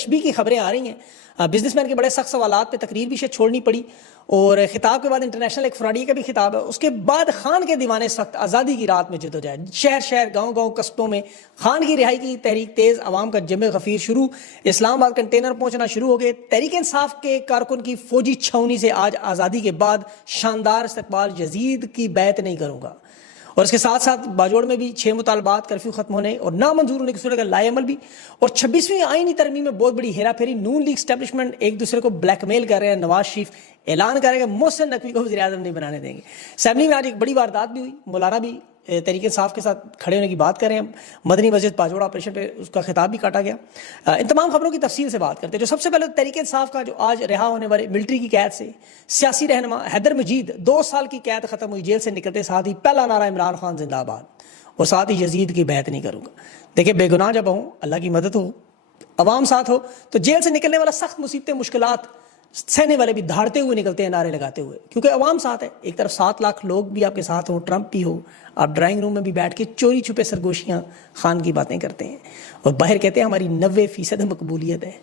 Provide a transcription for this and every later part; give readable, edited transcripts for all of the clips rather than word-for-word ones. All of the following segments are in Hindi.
तशबीह की खबरें आ रही हैं। बिजनेसमैन के बड़े सख्त सवालात पे तकरीर भी शायद छोड़नी पड़ी और खिताब के बाद इंटरनेशनल एक फ्रॉडी का भी खिताब है। उसके बाद खान के दीवाने सख्त आज़ादी की रात में जद्दोजहद, शहर शहर गाँव गाँव कस्बों में खान की रिहाई की तहरीक तेज़, आवाम का जमे गफीर शुरू, इस्लामाबाद कंटेनर पहुंचना शुरू हो गए। तहरीक इंसाफ के कारकुन की फौजी छावनी से आज आज़ादी के बाद शानदार इस्तकबाल, यजीद की बैत नहीं करूँगा। और इसके साथ साथ बाजोड़ में भी 6 मुतालबात कर्फ्यू खत्म होने और नामंजूर होने की सूरत का लाएमल भी। और 26वीं आईनी तरमीम में बहुत बड़ी हेरा फेरी, नून लीग स्टैब्लिशमेंट एक दूसरे को ब्लैकमेल कर रहे हैं। नवाज शरीफ ऐलान करेंगे मोहसिन नकवी को वज़ीर आज़म नहीं बनाने देंगे। असेंबली में आज एक बड़ी वारदात भी हुई, मौलाना भी तहरीक इंसाफ के साथ खड़े होने की बात कर रहे हैं। मदनी मस्जिद बाजोड़ा ऑपरेशन पे उसका खिताब भी काटा गया। इन तमाम खबरों की तफसील से बात करते हैं। जो सबसे पहले तहरीक इंसाफ का जो आज रिहा होने वाले मिलिट्री की कैद से सियासी रहनुमा हैदर मजीद 2 साल की कैद खत्म हुई, जेल से निकलते साथ ही पहला नारा इमरान खान जिंदाबाद और साथ ही यजीद की बैत नहीं करूँगा। देखिए, बेगुनाह जब हो, अल्लाह की मदद हो, अवाम साथ हो, तो जेल से निकलने वाला सख्त मुसीबतें मुश्किलात सहने वाले भी धाड़ते हुए निकलते हैं, नारे लगाते हुए, क्योंकि अवाम साथ है। एक तरफ 7 लाख लोग भी आपके साथ हो, ट्रंप भी हो, आप ड्राइंग रूम में भी बैठ के चोरी छुपे सरगोशियाँ खान की बातें करते हैं और बाहर कहते हैं हमारी 90% मकबूलियत है।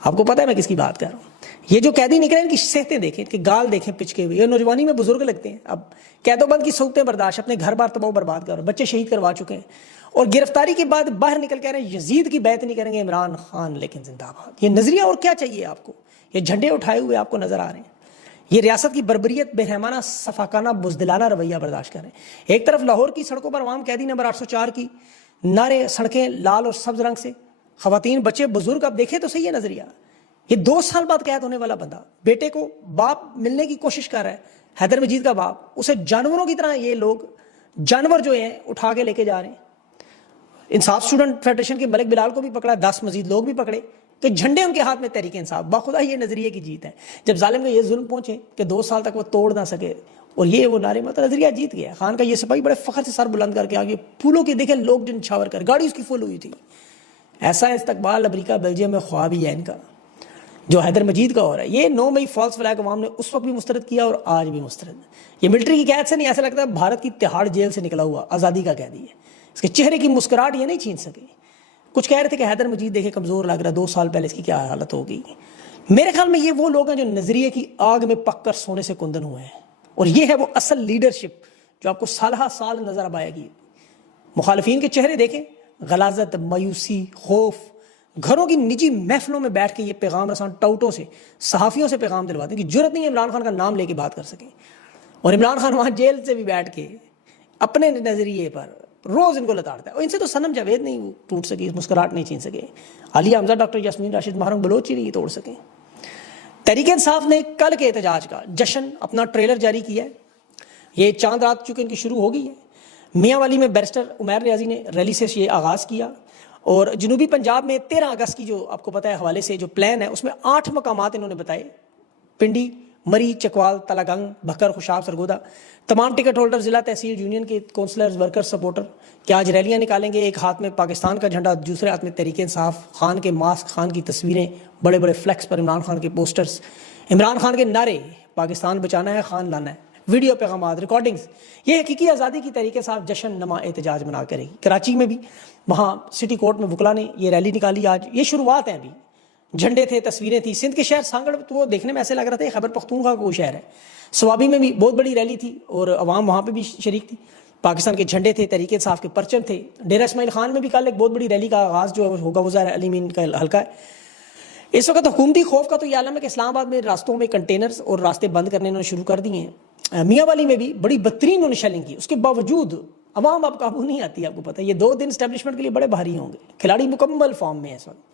आपको पता है मैं किसकी बात कर रहा हूँ। ये जो कैदी निकले इनकी सेहतें देखें, इनके गाल देखें पिचके हुए, ये नौजवानी में बुजुर्ग लगते हैं। अब कैदोबंद की सौतें बर्दाश्त, अपने घर बार तबाह बर्बाद कर, बच्चे शहीद करवा चुके हैं और गिरफ्तारी के बाद बाहर निकल कह रहे हैं यजीद की बैत नहीं करेंगे इमरान खान लेकिन जिंदाबाद। ये नजरिया और क्या चाहिए आपको? ये झंडे उठाए हुए आपको नजर आ रहे हैं। ये रियासत की बर्बरियत, बेरहमाना, सफाकाना, बुजदिलाना रवैया बर्दाश्त करें। एक तरफ लाहौर की सड़कों पर अवाम कैदी नंबर 804 की नारे, सड़कें लाल और सब्ज रंग से, खवातीन, बच्चे, बुजुर्ग। अब देखें तो सही है नजरिया। ये 2 साल बाद कैद होने वाला बंदा बेटे को बाप मिलने की कोशिश कर रहा है, हैदर मजीद का बाप, उसे जानवरों की तरह ये लोग जानवर जो हैं उठा के लेके जा रहे हैं। इंसाफ स्टूडेंट फेडरेशन के मलिक बिलाल को भी पकड़ा, 10 मजीद लोग भी पकड़े कि झंडे उनके हाथ में तहरीक इंसाफ। बाखुदा ये नजरिए की जीत है। जब जालिम को ये जुल्म पहुंचे कि 2 साल तक वो तोड़ ना सके और ये वो नारे में, तो नजरिया जीत गया। खान का ये सिपाही बड़े फख्र से सर बुलंद करके आगे फूलों के देखे लोग जिन छावर कर, गाड़ी उसकी फुल हुई थी। ऐसा इस्तकबाल अमरीका बेल्जियम में ख्वाब ही है इनका जो हैदर मजीद का हो रहा है। ये 9 मई फॉल्स फ्लैग अवाम ने उस वक्त भी मुस्तरद किया और आज भी मुस्तरद। ये मिलिट्री की कैद से नहीं, ऐसा लगता है भारत की तिहाड़ जेल से निकला हुआ आज़ादी का कैदी है। इसके चेहरे की मुस्कुराहट ये नहीं छीन सके। कुछ कह रहे थे कि हैदर मजीद देखे कमज़ोर लग रहा, 2 साल पहले इसकी क्या हालत होगी। मेरे ख्याल में ये वो लोग हैं जो नजरिए की आग में पककर सोने से कुंदन हुए हैं और ये है वो असल लीडरशिप जो आपको साल नजर अब आएगी। मुखालिफिन के चेहरे देखें, गलाजत, मायूसी, खौफ। घरों की निजी महफिलों में बैठ के ये पैगाम रसान टाउटों से, सहाफ़ियों से पैगाम दिलवाते हैं कि जरूरत नहीं है इमरान खान का नाम लेके बात कर सकें। और इमरान खान वहाँ जेल से भी बैठ के अपने नज़रिए पर रोज़ इनको लताड़ता है। और इनसे तो सनम जावेद नहीं टूट सकी, मुस्कुराहट नहीं छीन सके, आलिया हमजा, डॉक्टर यास्मीन राशिद, महरम बलोच ही नहीं तोड़ सके। तहरीक इंसाफ ने कल के एहतजाज का जश्न अपना ट्रेलर जारी किया है। ये चांद रात चुके इनकी शुरू हो गई है। मियांवाली में बैरिस्टर उमैर रियाजी ने रैली से ये आगाज़ किया और जनूबी पंजाब में 13 अगस्त की जो आपको पता है हवाले से जो प्लान है उसमें 8 मकामात इन्होंने बताए। पिंडी, मरी, चकवाल, तलागंग, भक्कर, खुशाब, सरगोदा। तमाम टिकट होल्डर, जिला तहसील यूनियन के काउंसलर्स, वर्कर्स, सपोर्टर कि आज रैलियां निकालेंगे। एक हाथ में पाकिस्तान का झंडा, दूसरे हाथ में तहरीक इंसाफ, खान के मास्क, खान की तस्वीरें, बड़े बड़े फ्लैक्स पर इमरान खान के पोस्टर्स, इमरान खान के नारे, पाकिस्तान बचाना है, खान लाना है, वीडियो पैगामात, रिकॉर्डिंग्स। ये हकीकी आज़ादी की तहरीक इंसाफ जश्न नमा एहतजाज मना करेगी। कराची में भी वहाँ सिटी कोर्ट में वकला ने ये रैली निकाली आज। ये शुरुआत है, अभी झंडे थे, तस्वीरें थी। सिंध के शहर सांगड़ तो वो देखने में ऐसे लग रहा था खैबर पख्तूनख्वा का कोई शहर है। स्वाबी में भी बहुत बड़ी रैली थी और अवाम वहाँ पे भी शरीक थी। पाकिस्तान के झंडे थे, तहरीक इंसाफ के परचम थे। डेरा इस्माइल खान में भी कल एक बहुत बड़ी रैली का आगाज़ जो होगा वो ज़ाहिर अली मीन का हल्का है। इस वक्त हुकूमती खौफ का तो ये आलम है कि इस्लामाबाद में रास्तों में कंटेनर्स और रास्ते बंद करने इन्होंने शुरू कर दिए हैं। मियांवाली में भी बड़ी बदतरीन उन्होंने शेलिंग की, उसके बावजूद अवाम अब काबू नहीं आती। आपको पता है ये 2 दिन स्टैब्लिशमेंट के लिए बड़े भारी होंगे। खिलाड़ी मुकम्मल फॉर्म में है इस वक्त।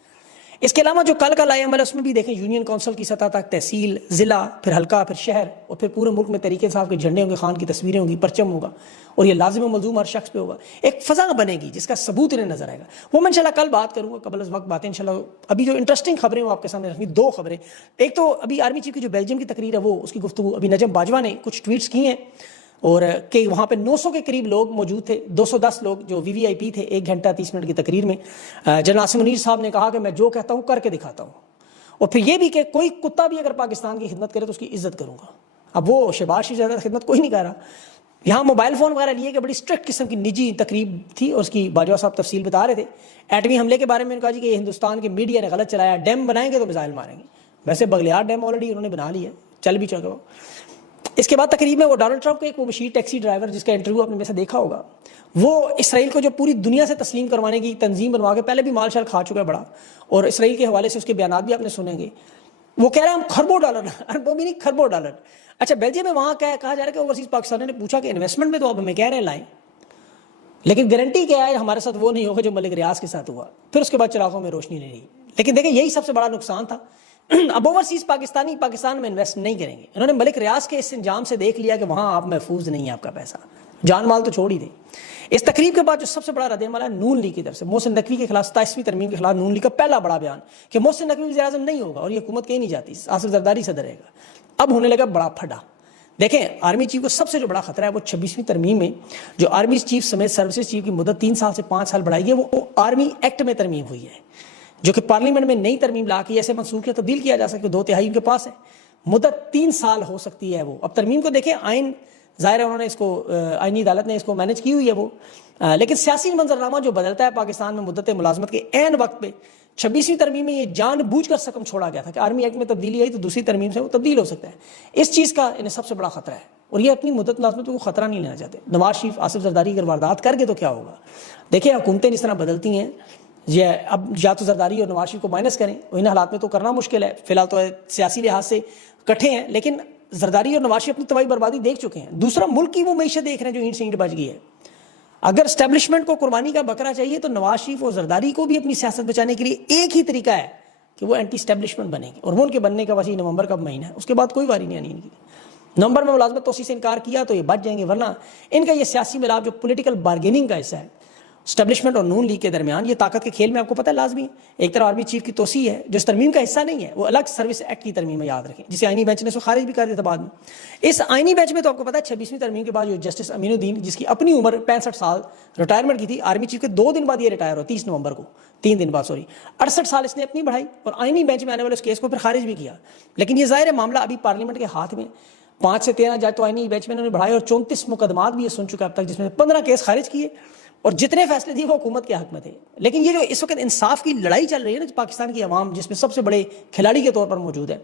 इसके अलावा जो कल का लाएमल है उसमें भी देखें यूनियन काउंसिल की सतह तक, तहसील, ज़िला, फिर हल्का, फिर शहर और फिर पूरे मुल्क में तहरीक इंसाफ के झंडे होंगे, खान की तस्वीरें होंगी, परचम होगा और ये लाजिम मलजूम हर शख्स पे होगा। एक फ़ज़ा बनेगी जिसका सबूत इन्हें नजर आएगा। वो मैं इंशाल्लाह कल बात करूँगा, कबल इस वक्त बातें इंशाल्लाह। अभी जो इंटरेस्टिंग खबरें वो आपके सामने रखनी, 2 खबरें। एक तो अभी आर्मी चीफ की जो बेल्जियम की तकरीर है वो उसकी गुफ्तगू अभी नजम बाजवा ने कुछ ट्वीट्स की हैं और कि वहाँ पे 900 के करीब लोग मौजूद थे, 210 लोग जो VVIP थे। 1 घंटा 30 मिनट की तकरीर में जनरल आसिम मुनीर साहब ने कहा कि मैं जो कहता हूँ करके दिखाता हूँ और फिर ये भी कि कोई कुत्ता भी अगर पाकिस्तान की खिदमत करे तो उसकी इज्जत करूँगा। अब वो शहबाज शरीफ ज़्यादा खिदमत कोई नहीं कर रहा, यहाँ मोबाइल फ़ोन वगैरह लिए कि बड़ी स्ट्रिक्ट किस्म की निजी तकरीब थी और उसकी बाजवा साहब तफसील बता रहे थे। एटमी हमले के बारे में उन्होंने कहा जी कि ये हिंदुस्तान के मीडिया ने गलत चलाया, डैम बनाएंगे तो मिसाइल मारेंगे। वैसे बगलियार डैम ऑलरेडी उन्होंने बना लिया है, चल भी चुका। इसके बाद तकरीब में वो डोनाल्ड ट्रंप के एक वो मशीर टैक्सी ड्राइवर जिसका इंटरव्यू आपने में से देखा होगा, वो इसराइल को जो पूरी दुनिया से तस्लीम करवाने की तंजीम बनवा के पहले भी माल शाल खा चुका है बड़ा, और इसराइल के हवाले से उसके बयान भी आपने सुनेंगे। वो कह रहे हैं हम खरबों डॉलर, अरबों भी नहीं खरबों डॉलर। अच्छा, बेल्जियम में वहाँ कहा जा रहा है कि ओवरसीज पाकिस्तानियों ने पूछा कि इन्वेस्टमेंट में तो आप हमें कह रहे हैं लाएं, लेकिन गारंटी क्या है हमारे साथ वो नहीं होगा जो मलिक रियाज के साथ हुआ। फिर उसके बाद चिरागों में रोशनी नहीं रही। लेकिन देखिए यही सबसे बड़ा नुकसान था। अब ओवरसीज पाकिस्तानी पाकिस्तान में इन्वेस्ट नहीं करेंगे। इन्होंने मलिक रियाज के इस इंजाम से देख लिया कि वहाँ आप महफूज नहीं है, आपका पैसा जान माल तो छोड़ ही दे। इस तकरीब के बाद जो सबसे बड़ा रद्द अमल है नून लीग की तरफ से, मोहसिन नकवी के खिलाफ 27वीं तरमीम के खिलाफ नून लीग का पहला बड़ा बयान कि मोहसिन नकवी वज़ीर-ए-आज़म नहीं होगा और ये हुकूमत कहीं नहीं जाती, आसिफ जरदारी सदर रहेगा। अब होने लगा बड़ा फटा। देखें, आर्मी चीफ को सबसे जो बड़ा खतरा है वो 26वीं तरमीम में जो आर्मी चीफ समेत सर्विसेज चीफ की मुद्दत 3 साल से 5 साल बढ़ाई है, वो आर्मी एक्ट में तरमीम हुई है, जो कि पार्लियामेंट में नई तरमीम ला के ऐसे मंसूख किया तब्दील किया जा सकता है। 2/3 उनके पास है, मुद्दत 3 साल हो सकती है। वो अब तरमीम को देखें, आइन ज़ाहिर है उन्होंने इसको आइनी अदालत ने इसको मैनेज की हुई है वो, लेकिन सियासी मंजरनामा जो बदलता है पाकिस्तान में मुद्दत मुलाजमत के ऐन वक्त पे 26वीं तरमीम में ये जानबूझकर सकम छोड़ा गया था कि आर्मी एक्ट में तब्दीली आई तो दूसरी तरमीम से वो तब्दील हो सकता है। इस चीज़ का इन्हें सबसे बड़ा खतरा है और ये अपनी मुद्दत मुलाजमत को खतरा नहीं लेना चाहते। नवाज शरीफ, आसिफ जरदारी अगर वारदात कर गए तो क्या होगा? देखिए, हुकूमतें इस तरह बदलती हैं, ये अब या तो जरदारी और नवाज शरीफ को माइनस करें, इन हालात में तो करना मुश्किल है। फिलहाल तो सियासी लिहाज से इकट्ठे हैं, लेकिन जरदारी और नवाज शरीफ अपनी तबाही बर्बादी देख चुके हैं। दूसरा, मुल्क की वो मीशत देख रहे हैं जो ईंट से ईंट बच गई है। अगर स्टैब्लिशमेंट को कुर्बानी का बकरा चाहिए तो नवाज शरीफ और जरदारी को भी अपनी सियासत बचाने के लिए एक ही तरीका है कि वो एंटी स्टैब्लिशमेंट बनेंगे, और वो उनके बनने का वही नवंबर का महीना है, उसके बाद कोई वारी नहीं आनी इनकी। नवंबर में मुलाजमत तोसी से इनकार किया तो ये बच जाएंगे, वरना इनका ये सियासी मिलाप जो पोलिटिकल बार्गेनिंग का हिस्सा है स्टैब्लिशमेंट और नून लीग के दरमियान, ये ताकत के खेल में आपको पता है लाजमी है। एक तरह आर्मी चीफ की तोसी है जो इस तरमीम का हिस्सा नहीं है, वो अलग सर्विस एक्ट की तरमीम है, याद रखें, जिसे आईनी बेंच ने इसको खारिज भी कर दिया था बाद में। इस आईनी बेंच में तो आपको पता है 26वीं तरमीम के बाद जो जस्टिस अमीनुद्दीन, जिसकी अपनी उम्र 65 साल, रिटायरमेंट की थी, आर्मी चीफ के 2 दिन बाद ये रिटायर हो, 30 नवंबर को, 3 दिन बाद, सॉरी 68 साल इसने अपनी बढ़ाई और आईनी बेंच में आने वाले उस केस को फिर खारिज भी किया। लेकिन ये जाहिर है मामला अभी पार्लियामेंट के हाथ में, 5 से 13 जज तो आईनी बेंच में इन्होंने बढ़ाए और 34 मुकदमात भी ये सुन चुका अब तक, जिसमें 15 केस खारिज किए और जितने फैसले दिए वो हुकूमत के हक में थे। लेकिन ये जो इस वक्त इंसाफ की लड़ाई चल रही है ना पाकिस्तान की अवाम, जिसमें सबसे बड़े खिलाड़ी के तौर पर मौजूद है,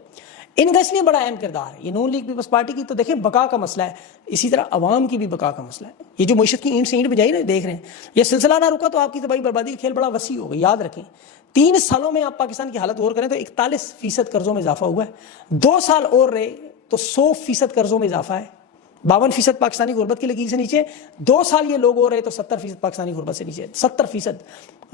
इनका इसलिए बड़ा अहम किरदार है। ये नून लीग पीपल्स पार्टी की तो देखिए बका का मसला है, इसी तरह अवाम की भी बका का मसला है। ये जो मीशत की ईंट से ईंट बजाई ना देख रहे हैं, ये सिलसिला ना रुका तो आपकी तबाही बर्बादी का खेल बड़ा वसी होगा। याद रखें, 3 सालों में आप पाकिस्तान की हालत और करें तो 41% कर्जों में इजाफा हुआ है। 2 साल और रहे तो 100% कर्जों में इजाफा है। 52% पाकिस्तानी गुर्बत की लकीर से नीचे, 2 साल ये लोग हो रहे तो 70% पाकिस्तानी गुर्बत से नीचे, 70%।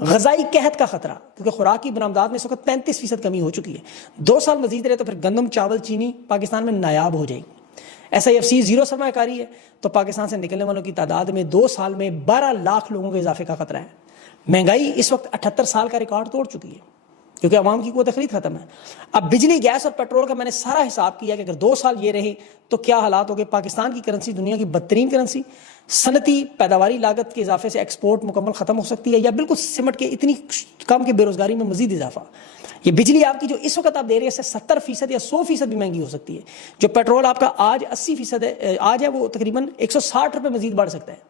गजाई कहत का खतरा, क्योंकि खुराक की बरामदात में इस वक्त 35% कमी हो चुकी है। 2 साल मजीद रहे तो फिर गंदम, चावल, चीनी पाकिस्तान में नायाब हो जाएगी। SIFC जीरो सरमाकारी है तो पाकिस्तान से निकलने वालों की तादाद में 2 साल में 12 लाख लोगों के इजाफे का खतरा है। महंगाई इस वक्त 78 साल का रिकॉर्ड तोड़ चुकी है क्योंकि अवाम की क़ुव्वत ख़रीद खत्म है। अब बिजली, गैस और पेट्रोल का मैंने सारा हिसाब किया कि अगर 2 साल ये रहे तो क्या हालात हो गए। पाकिस्तान की करेंसी दुनिया की बदतरीन करेंसी, सनती पैदावारी लागत के इजाफे से एक्सपोर्ट मुकम्मल ख़त्म हो सकती है या बिल्कुल सिमट के इतनी कम की बेरोज़गारी में मजीद इजाफा। ये बिजली आपकी जो इस वक्त आप दे रहे हैं इससे 70% या 100% भी महंगी हो सकती है। जो पेट्रोल आपका आज 80% है, आज है, वो तकरीबन 160 रुपये मजीद बढ़ सकता है,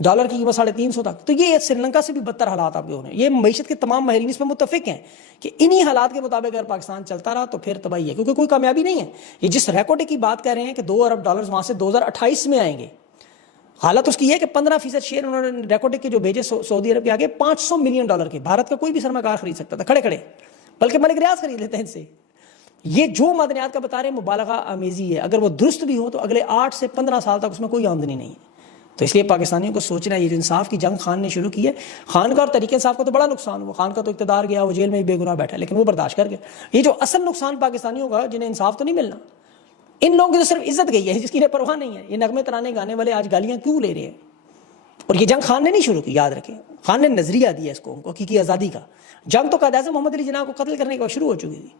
डॉलर की कीमत 350 तक। तो ये श्रीलंका से भी बदतर हालात आपके होने। ये मईशत के तमाम माहिरीन इस पर मुत्तफिक हैं कि इन्हीं हालात के मुताबिक अगर पाकिस्तान चलता रहा तो फिर तबाही है, क्योंकि कोई कामयाबी नहीं है। ये जिस रिकॉर्ड की बात कर रहे हैं कि $2 अरब वहाँ से 2028 में आएंगे, हालत उसकी है कि 15% शेयर उन्होंने रिकॉर्ड के जो भेजे सऊदी अरब के आगे $500 मिलियन के। भारत का कोई भी सरमाकार खरीद सकता था खड़े खड़े, बल्कि मलिक रियाज खरीद लेते हैं इनसे। ये जो मदनियात का बता रहे हैं मुबालगा आमेजी है। अगर वो दुरुस्त भी हो तो अगले 8 से 15 साल तक उसमें कोई आमदनी नहीं है। तो इसलिए पाकिस्तानियों को सोचना है, ये जो इंसाफ की जंग खान ने शुरू की है, खान का और तरीके इंसाफ का तो बड़ा नुकसान हुआ। खान का तो इक़्तिदार गया, वो जेल में भी बेगुनाह बैठा, लेकिन वो बर्दाश्त कर गया। ये जो असल नुकसान पाकिस्तानियों का, जिन्हें इंसाफ तो नहीं मिलना, इन लोगों की तो सिर्फ इज्जत गई है, जिसकी इन्हें परवाह नहीं है। ये नगमे तराने गाने वाले आज गालियाँ क्यों ले रहे हैं? और ये जंग खान ने नहीं शुरू की, याद रखें, खान ने नजरिया दिया इसको, उनको हकीकी आज़ादी का। जंग तो कायद-ए-आज़म मोहम्मद अली जिन्ना को कत्ल करने के बाद शुरू हो चुकी थी।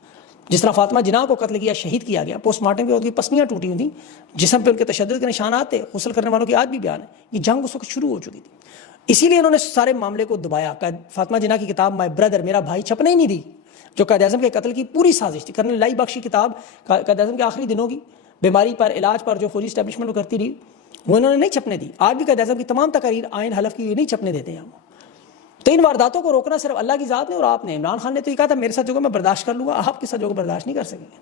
जिस तरह फातिमा जिन्ना को कत्ल किया, शहीद किया गया, पोस्टमार्टम पे उनकी पसलियाँ टूटी हुई थी, जिस्म पे उनके तशद्दुद के निशान आते, गुस्ल करने वालों की आज भी बयान है। ये जंग उस वक्त शुरू हो चुकी थी, इसीलिए इन्होंने सारे मामले को दबाया। फातिमा जिन्ना की किताब माई ब्रदर, मेरा भाई, छपने ही नहीं दी, जो कायद-ए-आज़म के कत्ल की पूरी साजिश थी। कर्नल लाई बख्शी किताब कायद-ए-आज़म के आखिरी दिनों की, बीमारी पर, इलाज पर जो फौजी स्टैब्लिशमेंट करती रही, वो इन्होंने नहीं छपने दी। आज भी कायद-ए-आज़म की तमाम तकारीर आइन हलफ की नहीं छपने देते हैं हम। तो इन वारदातों को रोकना सिर्फ अल्लाह की ज़ात ने और आपने। इमरान खान ने तो ये कहा था मेरे साथ जो मैं बर्दाश्त कर लूँगा, आपके साथ जो बर्दाश्त नहीं कर सकेंगे।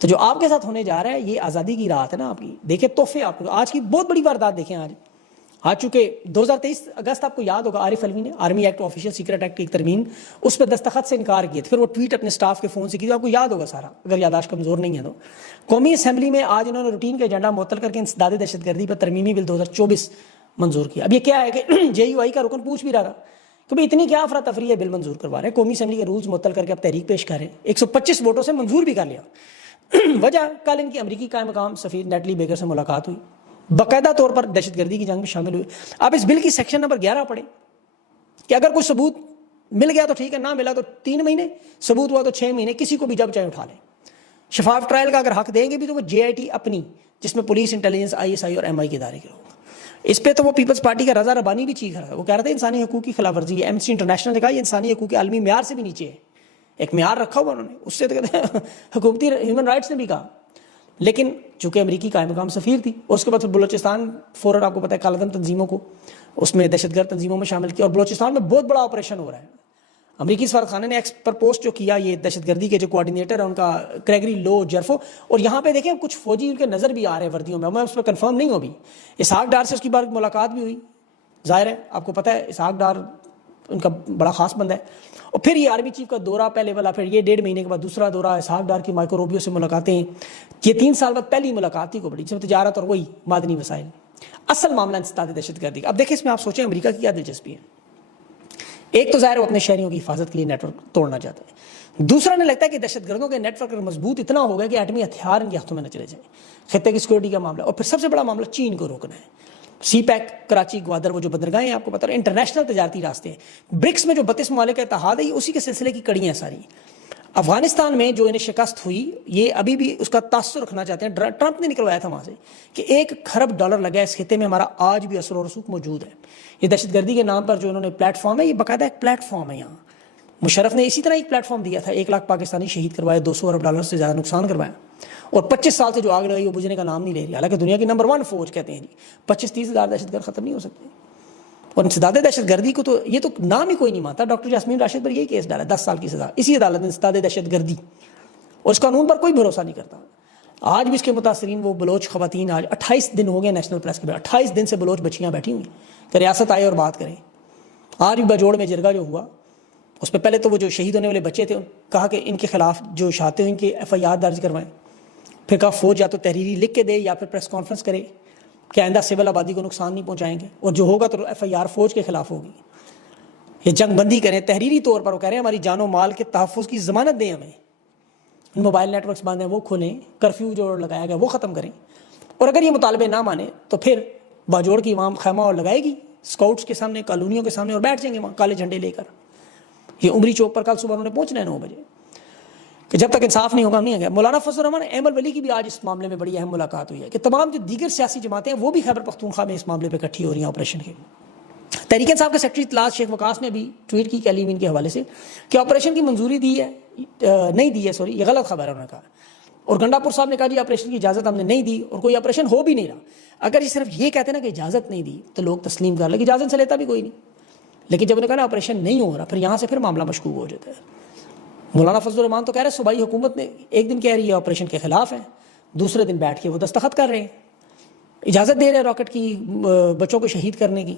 तो जो आपके साथ होने जा रहा है ये आज़ादी की रात है ना आपकी। देखिए तोहफे आपको, आज की बहुत बड़ी वारदात देखें। आज चूँकि 2023 अगस्त आपको याद होगा, आरिफ अलवी ने army act, official secret act की एक तरमीम, उस पर दस्तखत से इनकार किया। फिर वो ट्वीट अपने स्टाफ के फ़ोन से की, आपको याद होगा सारा, अगर यादाश्त कमज़ोर नहीं है तो। कौमी असम्बली में आज इन्होंने रूटीन का एजेंडा मुअत्तल करके इंसदाद दहशतगर्दी पर तरमीमी बिल 2024 मंजूर किया। अब ये क्या है कि JUI का रुकन पूछ भी रहा था कि भाई इतनी क्या अफरा तफरी है, बिल मंजूर करवा रहे हैं, कौमी असम्बली के रूल्स मुअत्तल करके अब तहरीक पेश कर रहे हैं। 125 वोटों से मंजूर भी कर लिया। वजह, कल इनकी अमरीकी कायम मकाम सफ़ीर नेटली बेकर से मुलाकात हुई, बाकायदा तौर पर दहशतगर्दी की जंग में शामिल हुए। अब इस बिल की सेक्शन नंबर 11 पढ़े कि अगर कोई सबूत मिल गया तो ठीक है, ना मिला तो 3 महीने, सबूत हुआ तो 6 महीने, किसी को भी जब चाहे उठा लें। शफाफ ट्रायल का अगर हक देंगे भी तो वो JIT अपनी, जिसमें पुलिस, इंटेलिजेंस, ISI और MI के इदारे के लोग। इस पे तो वो पीपल्स पार्टी का रजा रबानी भी चीख रहा है। वो कह रहे थे इंसानी हकूक़ की खिलाफ वर्जी है। एमनेस्टी इंटरनेशनल ने कहा ये इंसानी हकूक़ के आलमी म्यार से भी नीचे है। एक म्यार रखा हुआ उन्होंने, उससे तो कहते हैं हुकूमती ह्यूमन राइट्स ने भी कहा। लेकिन चूँकि अमरीकी कायम मकाम सफ़ीर थी, और उसके बाद फिर बलोचिस्तान फ़ौरन आपको पता है कालादम तंजीमों को उसमें दहशतगर्द तंजीमों में शामिल किया, और बलोचिस्तान में बहुत बड़ा ऑपरेशन हो रहा है। अमरीकी सफारतखाने ने एक्स पर पोस्ट जो किया, ये दहशतगर्दी के जो कोऑर्डिनेटर है उनका क्रेगरी लो जर्फो, और यहाँ पे देखें कुछ फौजी उनके नज़र भी आ रहे हैं वर्दियों में। मैं उस पर कन्फर्म नहीं हूँ अभी। इसहाक डार से उसकी बार मुलाकात भी हुई, जाहिर है आपको पता है इसहाक डार उनका बड़ा खास बंदा है। और फिर ये आर्मी चीफ का दौरा पहले वाला, फिर ये 1.5 महीने के बाद दूसरा दौरा, इसहाक डार की माइको रूबियो से मुलाकातें। ये 3 साल बाद पहली मुलाकात थी को बड़ी, जिसमें तजारत और वही मादनी वसाइल। असल मामला इंसदाद दहशतगर्दी। अब देखिए इसमें आप सोचें अमेरिका की क्या दिलचस्पी है। एक तो ज़ाहिर वो अपने शहरियों की हिफाजत के लिए नेटवर्क तोड़ना चाहते हैं, दूसरा ने लगता है कि दहशतगर्दों के नेटवर्क मजबूत इतना होगा कि एटमी हथियार इनके हाथों में न चले जाए। खित्ते की सिक्योरिटी का मामला, और फिर सबसे बड़ा मामला चीन को रोकना है। CPEC, कराची, ग्वादर, वो जो बंदरगाहें हैं आपको पता है, इंटरनेशनल तजारती रास्ते हैं। ब्रिक्स में जो 32 ममालिक का इत्तेहाद है, ये उसी के सिलसिले की कड़ियाँ सारी। अफगानिस्तान में जो इन्हें शिकस्त हुई, ये अभी भी उसका तासुर रखना चाहते हैं। ट्रंप ने निकलवाया था वहाँ से कि $1 खरब लगा है इस खिते में, हमारा आज भी असर और रसूख मौजूद है। ये दहशतगर्दी के नाम पर जो इन्होंने प्लेटफॉर्म है, ये बाकायदा एक प्लेटफॉर्म है। यहाँ मुशर्रफ ने इसी तरह एक प्लेटफॉर्म दिया था, 1 लाख पाकिस्तानी शहीद करवाए, $200 अरब से ज़्यादा नुकसान करवाया, और 25 साल से जो आग लगाई वो बुझने का नाम नहीं ले रही। हालांकि दुनिया की नंबर 1 फौज कहते हैं जी, 25-30 हज़ार दहशतगर्द ख़त्म नहीं हो सकते। और इंसदाद दहशतगर्दी को तो ये तो नाम ही कोई नहीं मानता। डॉक्टर जासमीन राशिद पर यही केस डाला, 10 साल की सज़ा इसी अदालत ने, इंसदाद दहशतगर्दी, और इस कानून पर कोई भरोसा नहीं करता। आज भी इसके मुतासरीन वो बलोच ख़वातीन, आज 28 दिन हो गए नेशनल प्रेस के बाद, 28 दिन से बलोच बच्चियाँ बैठी हुई कि रियासत आए और बात करें। आज भी बजोड़ में जिरगा जो हुआ, उस पर पहले तो वो जो शहीद होने वाले बच्चे थे कहा कि इनके खिलाफ जो शाते हैं इनके FIR दर्ज करवाएं। फिर कहा फ़ौज या तो तहरीरी लिख के दे या फिर प्रेस कॉन्फ्रेंस करे कि आइंदा सिविल आबादी को नुकसान नहीं पहुँचाएंगे, और जो होगा तो FIR फ़ौज के खिलाफ होगी। ये जंग बंदी करें तहरीरी तौर पर। वो कह रहे हैं हमारी जानो माल के तहफ़्फ़ुज़ की ज़मानत दें, हमें मोबाइल नेटवर्क्स बंद हैं वो खोलें, कर्फ्यू जो लगाया गया वो ख़त्म करें। और अगर ये मुतालबे ना माने तो फिर बाजोड़ की इमाम खैमा और लगाएगी स्काउट्स के सामने, कॉलोनियों के सामने, और बैठ जाएंगे वहाँ काले झंडे लेकर। ये उमरी चौक पर कल सुबह उन्होंने पहुँचना है 9 बजे, कि जब तक इंसाफ नहीं होगा हम नहीं आएंगे। मौलाना फजल रहमान अहमद वली की भी आज इस मामले में बड़ी अहम मुलाकात हुई है कि तमाम जो दीगर सियासी जमातें हैं वो भी खैबर पख्तूनख्वा में इस मामले पर इकट्ठी हो रही हैं ऑपरेशन के। तहरीक इंसाफ के सेक्रेटरी इतलात शेख वकास ने भी ट्वीट की कैलीमीन के हवाले से कि ऑपरेशन की मंजूरी दी है, नहीं दी है, सॉरी ये गलत खबर है उन्होंने कहा। और गंडापुर साहब ने कहा जी ऑपरेशन की इजाज़त हमने नहीं दी और कोई ऑपरेशन हो भी नहीं रहा। अगर ये सिर्फ ये कहते ना कि इजाज़त नहीं दी तो लोग तस्लीम कर लेकिन इजाज़त से लेता भी कोई नहीं। लेकिन जब उन्होंने कहा ना ऑपरेशन नहीं हो रहा, फिर यहाँ से फिर मामला मशकूक हो जाता है। मौलाना फजल रहमान तो कह रहे सूबाई हुकूमत ने एक दिन कह रही है ऑपरेशन के खिलाफ है, दूसरे दिन बैठ के वो दस्तखत कर रहे हैं, इजाज़त दे रहे हैं रॉकेट की बच्चों को शहीद करने की।